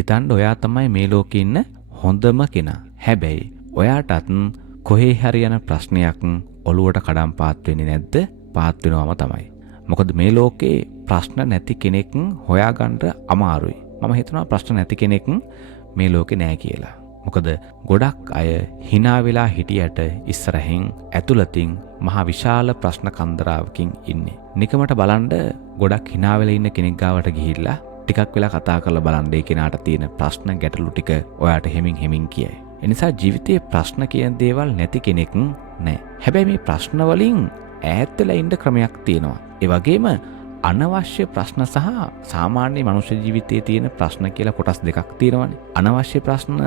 හිතන්න ඔයා තමයි මේ ලෝකේ ඉන්න හොඳම කෙනා. හැබැයි ඔයාටත් කොහේ හරි යන ප්‍රශ්නයක් ඔලුවට කඩන් පාත් වෙන්නේ නැද්ද? පාත් වෙනවම තමයි. මොකද මේ ලෝකේ ප්‍රශ්න නැති කෙනෙක් හොයාගන්න අමාරුයි. මම හිතනවා ප්‍රශ්න නැති කෙනෙක් මේ ලෝකේ නෑ කියලා. මොකද ගොඩක් අය hina වෙලා හිටියට ඉස්සරහින් ඇතුළතින් මහා විශාල ප්‍රශ්න කන්දරාවකින් ඉන්නේ. නිකමට බලන්න ගොඩක් hina වෙලා ඉන්න කෙනෙක් ගාවට ගිහිල්ලා ටිකක් වෙලා කතා කරලා බලන්න ඒ කෙනාට තියෙන ප්‍රශ්න ගැටලු ටික ඔයාට හෙමින් කියයි. ඒ නිසා ජීවිතයේ ප්‍රශ්න කියන දේවල් නැති කෙනෙක් නෑ. හැබැයි මේ ප්‍රශ්න වලින් ඈත් වෙලා ඉන්න ක්‍රමයක් තියෙනවා. ඒ වගේම අනවශ්‍ය ප්‍රශ්න සහ සාමාන්‍ය මනුෂ්‍ය ජීවිතයේ තියෙන ප්‍රශ්න කියලා කොටස් දෙකක් තියෙනවානේ. අනවශ්‍ය ප්‍රශ්න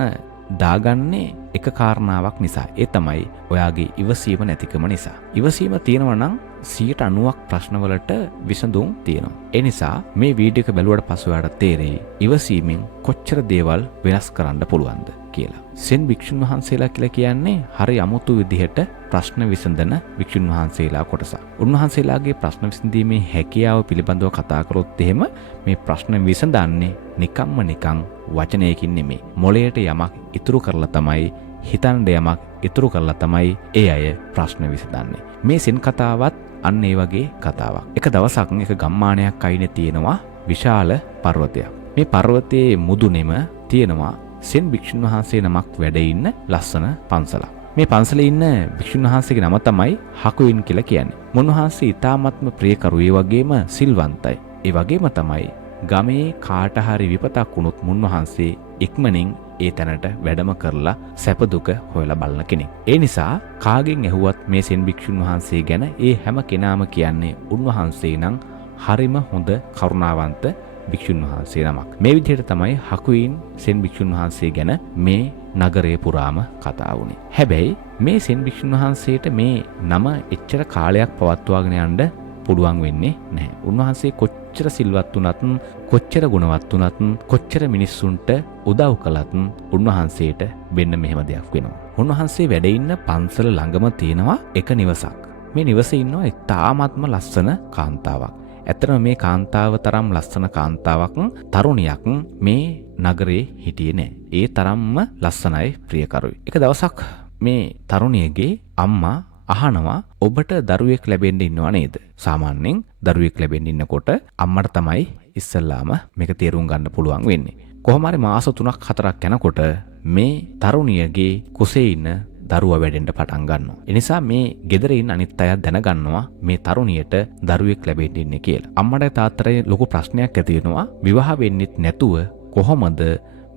දාගන්නේ එක කාරණාවක් නිසා. ඒ තමයි ඔයාගේ ඉවසීම නැතිකම නිසා. ඉවසීම තියෙනවා නම් 90% ප්‍රශ්නවලට විසඳුම් තියෙනවා. ඒ නිසා මේ වීඩියෝ එක බැලුවට පස්සේ ඔයාලට තේරෙයි ඉවසීමෙන් කොච්චර දේවල් වෙනස් කරන්න පුළුවන්ද කියලා. සෙන් භික්ෂුන් වහන්සේලා කියලා කියන්නේ හරි අමුතු විදිහට ප්‍රශ්න විසඳන භික්ෂුන් වහන්සේලා කොටසක්. උන්වහන්සේලාගේ ප්‍රශ්න විසඳීමේ හැකියාව පිළිබඳව කතා කරොත් එහෙම මේ ප්‍රශ්න විසඳන්නේ නිකන් වචනයකින් නෙමෙයි. මොළයට යමක් ඉතුරු කරලා තමයි, හිතන්න යමක් ඉතුරු කරලා තමයි ඒ අය ප්‍රශ්න විසඳන්නේ. මේ සෙන් කතාවත් අන්න ඒ වගේ කතාවක්. එක දවසක් එක ගම්මානයක් අයිනේ තියෙනවා විශාල පර්වතයක්. මේ පර්වතයේ මුදුනේම තියෙනවා සෙන් භික්ෂුන් වහන්සේ නමක් වැඩ ඉන්න ලස්සන පන්සලක්. මේ පන්සලේ ඉන්න භික්ෂුන් වහන්සේගේ නම තමයි හකුයින් කියලා කියන්නේ. මුන්වහන්සේ ඊ타ත්ම ප්‍රියකරු ඒ වගේම සිල්වන්තයි. ඒ වගේම තමයි ගමේ කාට හරි විපතක් වුණොත් මුන්වහන්සේ ඉක්මනින් ඒ තැනට වැඩම කරලා සැප දුක හොයලා බලන කෙනෙක්. ඒ නිසා කාගෙන් ඇහුවත් මේ සෙන් භික්ෂුන් වහන්සේ ගැන ඒ හැම කෙනාම කියන්නේ උන්වහන්සේ නම් හරිම හොඳ කරුණාවන්ත භික්ෂුන් වහන්සේ නමක්. මේ විදිහට තමයි හකුයින් සෙන් භික්ෂුන් වහන්සේ ගැන මේ නගරේ පුරාම කතා වුණේ. හැබැයි මේ සෙන් භික්ෂුන් වහන්සේට මේ නම එච්චර කාලයක් පවත්වාගෙන යන්න පුළුවන් වෙන්නේ නැහැ. උන්වහන්සේ කොච්චර සිල්වත් වුණත්, කොච්චර ගුණවත් වුණත්, කොච්චර මිනිස්සුන්ට උදව් කළත් උන්වහන්සේට වෙන්න මෙහෙම දෙයක් වෙනවා. උන්වහන්සේ වැඩ ඉන්න පන්සල ළඟම තියෙනවා එක නිවසක්. මේ නිවසේ ඉන්නවා ඉතාමත්ම ලස්සන කාන්තාවක්. ඇත්තටම මේ කාන්තාව තරම් ලස්සන කාන්තාවක් තරුණියක් මේ නගරේ හිටියේ නෑ. ඒ තරම්ම ලස්සනයි, ප්‍රියකරුයි. එක දවසක් මේ තරුණියගේ අම්මා අහනවා ඔබට දරුවෙක් ලැබෙන්න ඉන්නව නේද? සාමාන්‍යයෙන් දරුවෙක් ලැබෙන්න ඉන්නකොට අම්මට තමයි ඉස්සල්ලාම මේක තේරුම් ගන්න පුළුවන් වෙන්නේ. කොහොම හරි මාස 3ක් 4ක් යනකොට මේ තරුණියගේ කුසේ ඉන්න දරුවා වැඩෙන්න පටන් ගන්නවා. ඒ නිසා මේ ගෙදර ඉන්න අනිත් අය දැනගන්නවා මේ තරුණියට දරුවෙක් ලැබෙන්න ඉන්නේ කියලා. අම්මට තාත්තට ලොකු ප්‍රශ්නයක් ඇති වෙනවා. විවාහ වෙන්නෙත් නැතුව කොහොමද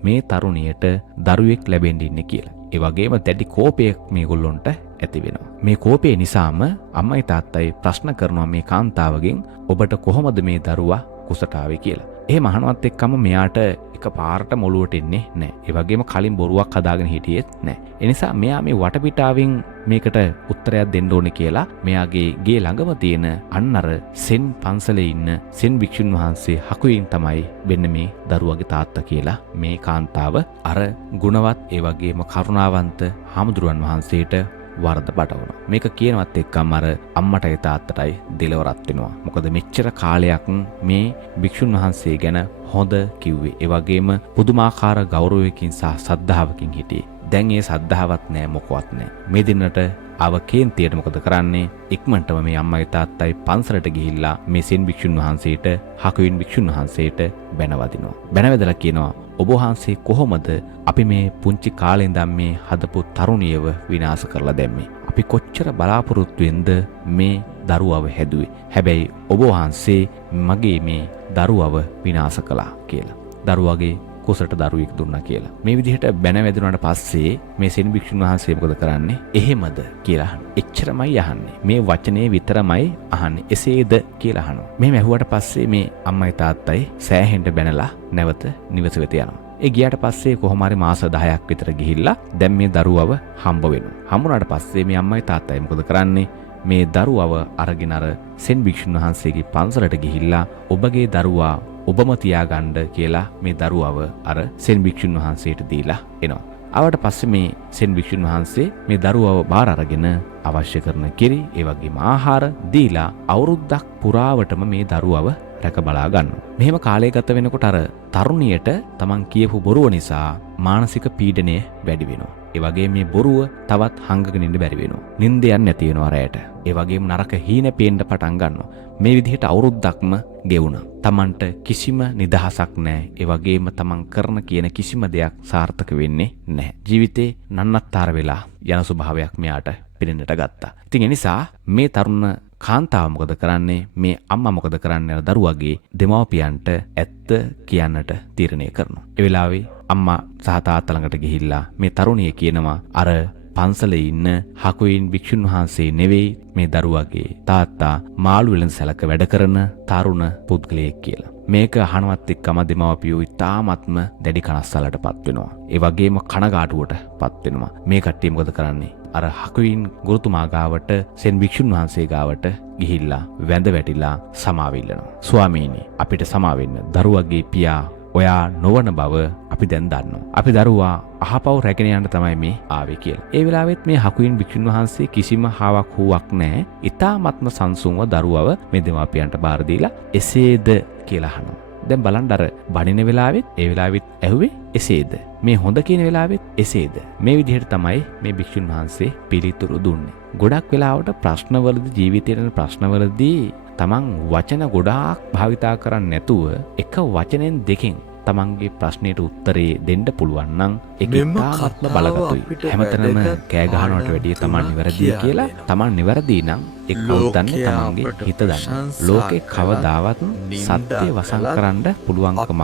මේ තරුණියට දරුවෙක් ලැබෙන්න ඉන්නේ කියලා. ඒ වගේම දැඩි කෝපයක් මේගොල්ලොන්ට ඇති වෙනවා. මේ කෝපය නිසාම අම්මයි තාත්තයි ප්‍රශ්න කරනවා මේ කාන්තාවගෙන් ඔබට කොහොමද මේ දරුවා කුසට ආවේ කියලා. එහෙම අහනවත් එක්කම මෙයාට එකපාරට මොළුවට එන්නේ නැහැ. ඒ වගේම කලින් බොරුවක් හදාගෙන හිටියෙත් නැහැ. ඒ නිසා මෙයා මේ වටපිටාවෙන් මේකට උත්තරයක් දෙන්න ඕනේ කියලා මෙයාගේ ගේ ළඟම තියෙන අන්නර සෙන් පන්සලේ ඉන්න සෙන් භික්ෂුන් වහන්සේ හකුයින් තමයි වෙන්න මේ දරුවගේ තාත්තා කියලා මේ කාන්තාව අර ගුණවත් ඒ වගේම කරුණාවන්ත හාමුදුරුවන් වහන්සේට වරද පටවනවා. මේක කියනවත් එක්කම අර අම්මටයි තාත්තටයි දෙලවරත් වෙනවා. මොකද මෙච්චර කාලයක් මේ භික්ෂුන් වහන්සේ ගැන හොඳ කිව්වේ. ඒ වගේම පුදුමාකාර ගෞරවයකින් සහ සද්ධාවකින් හිටියේ. දැන් ඒ සද්ධාවත් නැහැ, මොකවත් නැහැ. මේ දිනට අවකේන්තියට මොකද කරන්නේ? ඉක්මනටම මේ අම්මයි තාත්තයි පන්සලට ගිහිල්ලා මේ සෙන් භික්ෂුන් වහන්සේට, හකුයින් භික්ෂුන් වහන්සේට බැනවදිනවා. බැනවැදලා කියනවා ඔබ වහන්සේ කොහොමද අපි මේ පුංචි කාලේ ඉඳන් මේ හදපු තරුණියව විනාශ කරලා දැම්මේ? අපි කොච්චර බලාපොරොත්තු වෙන්ද මේ දරුවව හැදුවේ. හැබැයි ඔබ වහන්සේ මගේ මේ දරුවව විනාශ කළා කියලා. දරුවගේ කුසට දරුවෙක් දුන්නා කියලා. මේ විදිහට බැන වැදුනාට පස්සේ මේ සෙන් භික්ෂුන් වහන්සේ මොකද කරන්නේ? එහෙමද කියලා අහනවා. එච්චරමයි අහන්නේ. මේ වචනේ විතරමයි අහන්නේ. එසේද කියලා අහනවා. මෙහෙම ඇහුවට පස්සේ මේ අම්මයි තාත්තයි සෑහෙන්න බැනලා නැවත නිවස වෙත යනවා. ඒ ගියාට පස්සේ කොහොම හරි මාස 10ක් විතර ගිහිල්ලා දැන් මේ දරුවව හම්බ වෙනවා. හම්බුනාට පස්සේ මේ අම්මයි තාත්තයි මොකද කරන්නේ? මේ දරුවව අරගෙන අර සෙන් භික්ෂුන් වහන්සේගේ පන්සලට ගිහිල්ලා ඔබගේ දරුවා ඔබම තියාගන්න කියලා මේ දරුවව අර සෙන් භික්ෂුන් වහන්සේට දීලා එනවා. ආවට පස්සේ මේ සෙන් භික්ෂුන් වහන්සේ මේ දරුවව බාර අරගෙන අවශ්‍ය කරන කිරි ඒ වගේම ආහාර දීලා අවුරුද්දක් පුරාවටම මේ දරුවව රැක බලා ගන්නවා. මෙහෙම කාලය ගත වෙනකොට අර තරුණියට තමන් කියපු බොරුව නිසා මානසික පීඩනය වැඩි වෙනවා. ඒ වගේම මේ බොරුව තවත් හංගගෙන ඉන්න බැරි වෙනවා. නිින්ද යන්නේ නැති වෙනවා රැයට. ඒ වගේම නරක හීන පේන්න පටන් ගන්නවා. මේ විදිහට අවුරුද්දක්ම ගෙවුණා. තමන්ට කිසිම නිදහසක් නැහැ. ඒ වගේම තමන් කරන කියන කිසිම දෙයක් සාර්ථක වෙන්නේ නැහැ. ජීවිතේ නන්නත්තර වෙලා යන ස්වභාවයක් මෙයාට පෙනෙන්නට ගත්තා. ඉතින් ඒ නිසා මේ තරුණ කාන්තාව මොකද කරන්නේ? මේ අම්මා මොකද කරන්නේ? දරුවගේ දෙමව්පියන්ට ඇත්ත කියන්නට තීරණය කරනවා. ඒ වෙලාවේ අම්මා සහ තාත්තා ළඟට ගිහිල්ලා මේ තරුණිය කියනවා අර පන්සලේ ඉන්න හකුයින් භික්ෂුන් වහන්සේ නෙවෙයි මේ දරුවගේ තාත්තා මාළු වෙළඳසැලක වැඩ කරන තරුණ පුද්ගලයෙක් කියලා. මේක අහනවත් එක්කම දෙමව්පියෝ ඉතාමත්ම දැඩි කනස්සල්ලටපත් වෙනවා. ඒ වගේම කනගාටුවටපත් වෙනවා. මේ කට්ටිය මොකද කරන්නේ? අර හකුයින් ගුරුතුමා ගාවට සෙන් භික්ෂුන් වහන්සේ ගාවට ගිහිල්ලා වැඳ වැටිලා සමාව ඉල්ලනවා. ස්වාමීනි අපිට සමාව වෙන්න. දරුවගේ පියා ඔයා නොවන බව අපි දැන් දන්නවා. අපි දරුවා අහපව් රැගෙන යන්න තමයි මේ ආවේ කියලා. ඒ වෙලාවෙත් මේ හකුයින් භික්ෂුන් වහන්සේ කිසිම හාවක් හුවක් නැහැ. ඊ타ත්ම සංසුන්ව දරුවව මේ දෙමාපියන්ට බාර දීලා එසේද කියලා අහනවා. දැන් බලන්න අර බණින වෙලාවෙත් ඒ වෙලාවෙත් ඇහුවේ එසේද. මේ හොඳ කියන වෙලාවෙත් එසේද. මේ විදිහට තමයි මේ භික්ෂුන් වහන්සේ පිළිතුරු දුන්නේ. ගොඩක් වෙලාවට ප්‍රශ්නවලදී ජීවිතේන ප්‍රශ්නවලදී තමන් වචන ගොඩාක් භාවිතා කරන්නේ නැතුව එක වචනෙන් දෙකෙන් තමන්ගේ ප්‍රශ්නයට උත්තරේ දෙන්න පුළුවන් නම් ඒක ඉතාමත්ම බලගතුයි. හැමතැනම කෑ ගහනවට වැඩිය තමන් නිවැරදි කියලා තමන් නිවැරදි නම් ඒක උදන්නේ තමන්ගේ හිත දන්න. ලෝකේ කවදාවත් සත්‍ය වසන් කරන්න පුළුවන්කමක්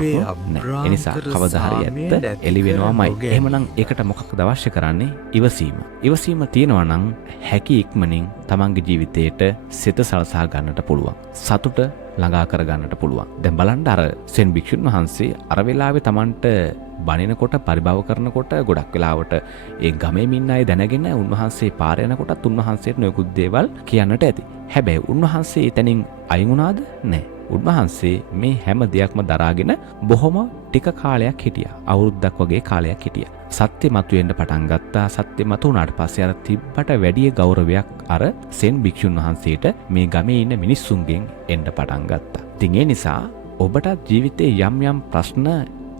නැහැ. ඒ නිසා කවදා හරි ඇත්ත එළි වෙනවමයි. එහෙමනම් ඒකට මොකක්ද අවශ්‍ය කරන්නේ? ඉවසීම. ඉවසීම තියෙනවා නම් හැකි ඉක්මනින් තමන්ගේ ජීවිතේට සිත සලසා ගන්නට පුළුවන්. සතුට ළඟා කර ගන්නට පුළුවන්. දැන් බලන්න අර සෙන් භික්ෂුන් වහන්සේ අර වෙලාවේ Tamanට බණිනකොට පරිභව කරනකොට ගොඩක් වෙලාවට ඒ ගමේ ඉන්න අය දැනගෙන උන්වහන්සේ පාර යනකොටත් උන්වහන්සේට නොයෙකුත් දේවල් කියන්නට ඇති. හැබැයි උන්වහන්සේ එතනින් අයින් වුණාද? නැහැ. උන්වහන්සේ මේ හැම දෙයක්ම දරාගෙන බොහොම ටික කාලයක් හිටියා. අවුරුද්දක් වගේ කාලයක් හිටියා. සත්‍ය මතුවෙන්න පටන් ගත්තා. සත්‍ය මතු වුණාට පස්සේ අර තිබ්බට වැඩි ගෞරවයක් අර සෙන් භික්ෂුන් වහන්සේට මේ ගමේ ඉන්න මිනිස්සුන්ගෙන් එන්න පටන් ගත්තා. ඉතින් ඒ නිසා ඔබට ජීවිතේ යම් යම් ප්‍රශ්න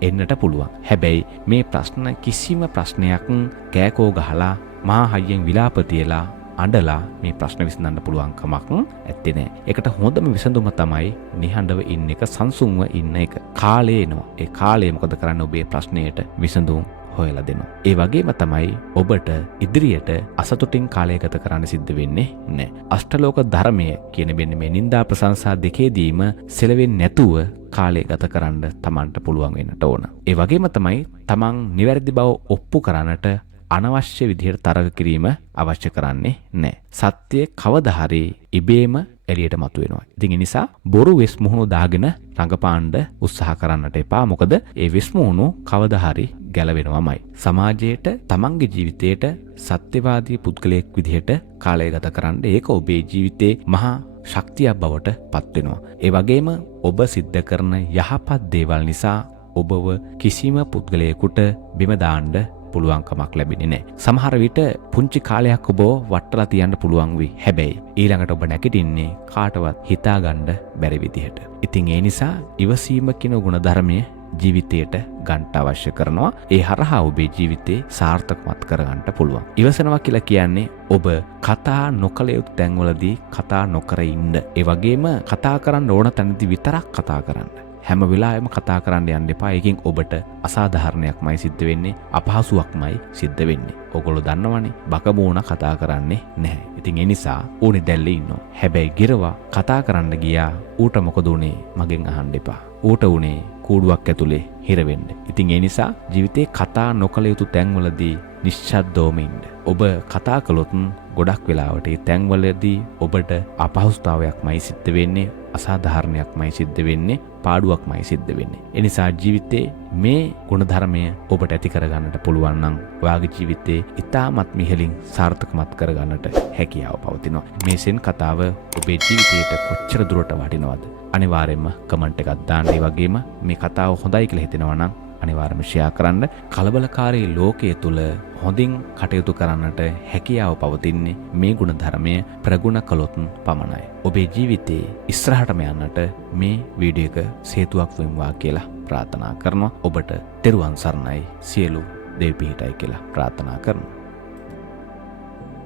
එන්නට පුළුවන්. හැබැයි මේ ප්‍රශ්න කිසිම ප්‍රශ්නයක් කෑකෝ ගහලා මහා හයියෙන් විලාප තියලා අඬලා මේ ප්‍රශ්න විසඳන්න පුළුවන් කමක් ඇත්තේ නැහැ. ඒකට හොඳම විසඳුම තමයි නිහඬව ඉන්න එක, සංසුන්ව ඉන්න එක. කාලය එනවා. ඒ කාලය මොකද කරන්නේ? ඔබේ ප්‍රශ්නයට විසඳුම් හොයලා දෙනවා. ඒ වගේම තමයි ඔබට ඉදිරියට අසතුටින් කාලය ගත කරන්න සිද්ධ වෙන්නේ නැහැ. අෂ්ටලෝක ධර්මය කියන මෙන්න මේ නිന്ദා ප්‍රශංසා දෙකේදීම සෙලවෙන්නේ නැතුව කාලය ගත කරන්න Tamanට පුළුවන් වෙන්නට ඕන. ඒ වගේම තමයි Taman නිවැරදි බව ඔප්පු කරන්නට අනවශ්‍ය විදිහට තරග කිරීම අවශ්‍ය කරන්නේ නැහැ. සත්‍ය කවදා හරි ඉබේම එළියට මතුවෙනවා. ඉතින් ඒ නිසා බොරු වෙස් මුහුණු දාගෙන රඟපාන්න උත්සාහ කරන්නට එපා. මොකද ඒ වෙස් මුහුණු කවදා හරි ගැලවෙනවමයි. සමාජයට තමන්ගේ ජීවිතයට සත්‍යවාදී පුද්ගලයෙක් විදිහට කාලය ගත කරන්න ඒක ඔබේ ජීවිතේ මහා ශක්තියක් බවට පත් වෙනවා. ඒ වගේම ඔබ සිද්ධ කරන යහපත් දේවල් නිසා ඔබව කිසිම පුද්ගලයෙකුට බිම දාන්න පුළුවන්කමක් ලැබෙන්නේ නැහැ. සමහර විට පුංචි කාලයක් ඔබ වටලා තියන්න පුළුවන් වෙයි. හැබැයි ඊළඟට ඔබ නැගිටින්නේ කාටවත් හිතාගන්න බැරි විදිහට. ඉතින් ඒ නිසා ඉවසීම කියන ගුණධර්මය ජීවිතයට ගන්න අවශ්‍ය කරනවා. ඒ හරහා ඔබේ ජීවිතේ සාර්ථකමත් කරගන්න පුළුවන්. ඉවසනවා කියලා කියන්නේ ඔබ කතා නොකළ යුතු තැන්වලදී කතා නොකර ඉන්න. ඒ වගේම කතා කරන්න ඕන තැනදී විතරක් කතා කරන්න. හැම වෙලාවෙම කතා කරන්න යන්න එපා. ඒකෙන් ඔබට අසාධාරණයක්මයි සිද්ධ වෙන්නේ, අපහසුයක්මයි සිද්ධ වෙන්නේ. ඔයගොල්ලෝ දන්නවනේ බකමෝන කතා කරන්නේ නැහැ. ඉතින් ඒ නිසා ඕනේ දැල්ලේ ඉන්නවා. හැබැයි ගිරවා කතා කරන්න ගියා. ඌට මොකද උනේ? මගෙන් අහන්න එපා. ඌට උනේ කූඩුවක් ඇතුලේ හිර වෙන්න. ඉතින් ඒ නිසා ජීවිතේ කතා නොකළ යුතු තැන්වලදී නිශ්ශබ්දවම ඉන්න. ඔබ කතා කළොත් ගොඩක් වෙලාවට ඒ තැන්වලදී ඔබට අපහසුතාවයක්මයි සිද්ධ වෙන්නේ, අසාධාරණයක්මයි සිද්ධ වෙන්නේ, පාඩුවක්මයි සිද්ධ වෙන්නේ. ඒ නිසා ජීවිතේ මේ ගුණධර්මය ඔබට ඇති කරගන්නට පුළුවන් නම් ඔයාගේ ජීවිතේ ඉතාමත් මිහිලින් සාර්ථකමත් කරගන්නට හැකියාව පවතිනවා. මේ සෙන් කතාව ඔබේ ජීවිතයට කොච්චර දුරට වටිනවද? අනිවාර්යයෙන්ම කමෙන්ට් එකක් දාන්න. ඒ වගේම මේ කතාව හොඳයි කියලා හිතෙනවා නම් අනිවාර්යයෙන්ම ෂෙයා කරන්න. කලබලකාරී ලෝකයේ තුල හොඳින් කටයුතු කරන්නට හැකියාව පවතින්නේ මේ ගුණ ධර්මය ප්‍රගුණ කළොත් පමණයි. ඔබේ ජීවිතේ ඉස්සරහටම යන්නට මේ වීඩියෝ එක හේතුවක් වෙනවා කියලා ප්‍රාර්ථනා කරනවා. ඔබට තෙරුවන් සරණයි. සියලු දේ පිහිටයි කියලා ප්‍රාර්ථනා කරනවා.